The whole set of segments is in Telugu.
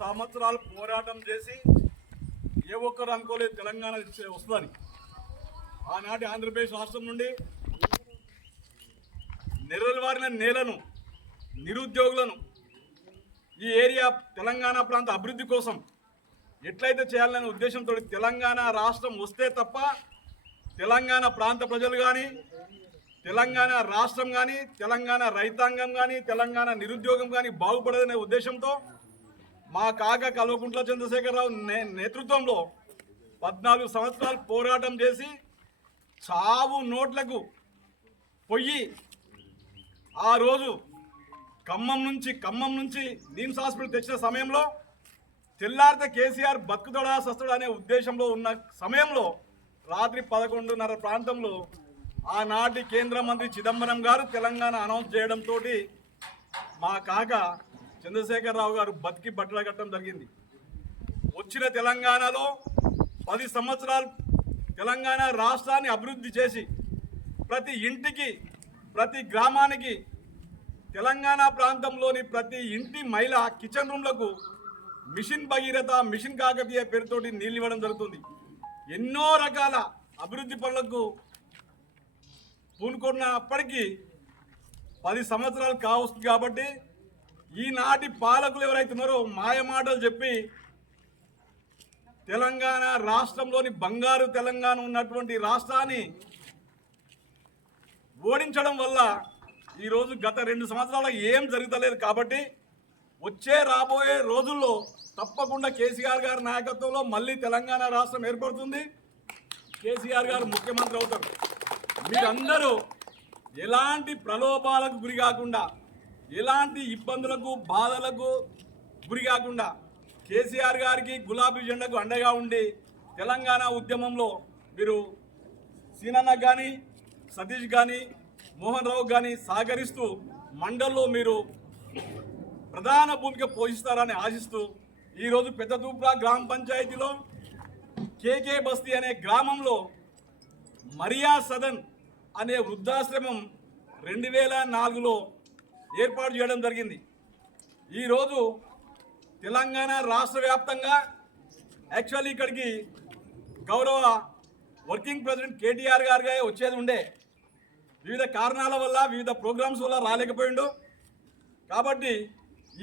సంవత్సరాలు పోరాటం చేసి ఏ ఒక్కరు అనుకోలేదు తెలంగాణ వస్తుందని. ఆనాటి ఆంధ్రప్రదేశ్ రాష్ట్రం నుండి నెర్రలవారిన నేలను, నిరుద్యోగులను ఈ ఏరియా తెలంగాణ ప్రాంత అభివృద్ధి కోసం ఎట్లయితే చేయాలనే ఉద్దేశంతో తెలంగాణ రాష్ట్రం వస్తే తప్ప తెలంగాణ ప్రాంత ప్రజలు కానీ, తెలంగాణ రాష్ట్రం కానీ, తెలంగాణ రైతాంగం కానీ, తెలంగాణ నిరుద్యోగం కానీ బాగుపడదనే ఉద్దేశంతో మా కాక కల్వకుంట్ల చంద్రశేఖరరావు నేతృత్వంలో 14 సంవత్సరాలు పోరాటం చేసి చావు నోట్లకు పొయ్యి ఆ రోజు ఖమ్మం నుంచి నిమ్స్ హాస్పిటల్ తెచ్చిన సమయంలో తెల్లారితే కేసీఆర్ బతుకుతాడా సస్తాడా అనే ఉద్దేశంలో ఉన్న సమయంలో రాత్రి 11:30 ప్రాంతంలో ఆనాటి కేంద్ర మంత్రి చిదంబరం గారు తెలంగాణ అనౌన్స్ చేయడంతో మా కాక చంద్రశేఖరరావు గారు బతికి బట్టలు కట్టడం జరిగింది. వచ్చిన తెలంగాణలో 10 సంవత్సరాలు తెలంగాణ రాష్ట్రాన్ని అభివృద్ధి చేసి ప్రతి ఇంటికి, ప్రతి గ్రామానికి, తెలంగాణ ప్రాంతంలోని ప్రతి ఇంటి మహిళ కిచెన్ రూమ్లకు మిషన్ భగీరథ, మిషన్ కాకతీయ పేరుతోటి నీళ్ళు ఇవ్వడం జరుగుతుంది. ఎన్నో రకాల అభివృద్ధి పనులకు పూనుకున్నప్పటికీ 10 సంవత్సరాలు కావస్తుంది. కాబట్టి ఈనాటి పాలకులు ఎవరైతున్నారో మాయమాటలు చెప్పి తెలంగాణ రాష్ట్రంలోని బంగారు తెలంగాణ ఉన్నటువంటి రాష్ట్రాన్ని ఓడించడం వల్ల ఈరోజు గత 2 సంవత్సరాలు ఏం జరుగుతలేదు. కాబట్టి రాబోయే రోజుల్లో తప్పకుండా కేసీఆర్ గారి నాయకత్వంలో మళ్ళీ తెలంగాణ రాష్ట్రం ఏర్పడుతుంది. కేసీఆర్ గారు ముఖ్యమంత్రి అవుతారు. మీరందరూ ఎలాంటి ప్రలోభాలకు గురి కాకుండా, ఎలాంటి ఇబ్బందులకు, బాధలకు గురి కాకుండా కేసీఆర్ గారికి గులాబీ జెండాకు అండగా ఉండి తెలంగాణ ఉద్యమంలో మీరు సీనన్న కానీ, సతీష్ కానీ, మోహన్ రావు కానీ సహకరిస్తూ మండల్లో మీరు ప్రధాన భూమిక పోషిస్తారని ఆశిస్తూ ఈరోజు పెద్దతూప్రా గ్రామ పంచాయతీలో కేకే బస్తీ అనే గ్రామంలో మరియా సదన్ అనే వృద్ధాశ్రమం 2004లో ఏర్పాటు చేయడం జరిగింది. ఈరోజు తెలంగాణ రాష్ట్ర వ్యాప్తంగా యాక్చువల్లీ ఇక్కడికి గౌరవ వర్కింగ్ ప్రెసిడెంట్ కేటీఆర్ గారుగా వచ్చేది ఉండే, వివిధ కారణాల వల్ల, వివిధ ప్రోగ్రామ్స్ వల్ల రాలేకపోయిండు. కాబట్టి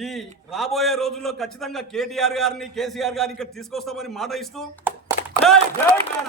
ఈ రాబోయే రోజుల్లో ఖచ్చితంగా కేటీఆర్ గారిని, కేసీఆర్ గారిని ఇక్కడ తీసుకొస్తామని మాట ఇస్తూ జై తెలంగాణ.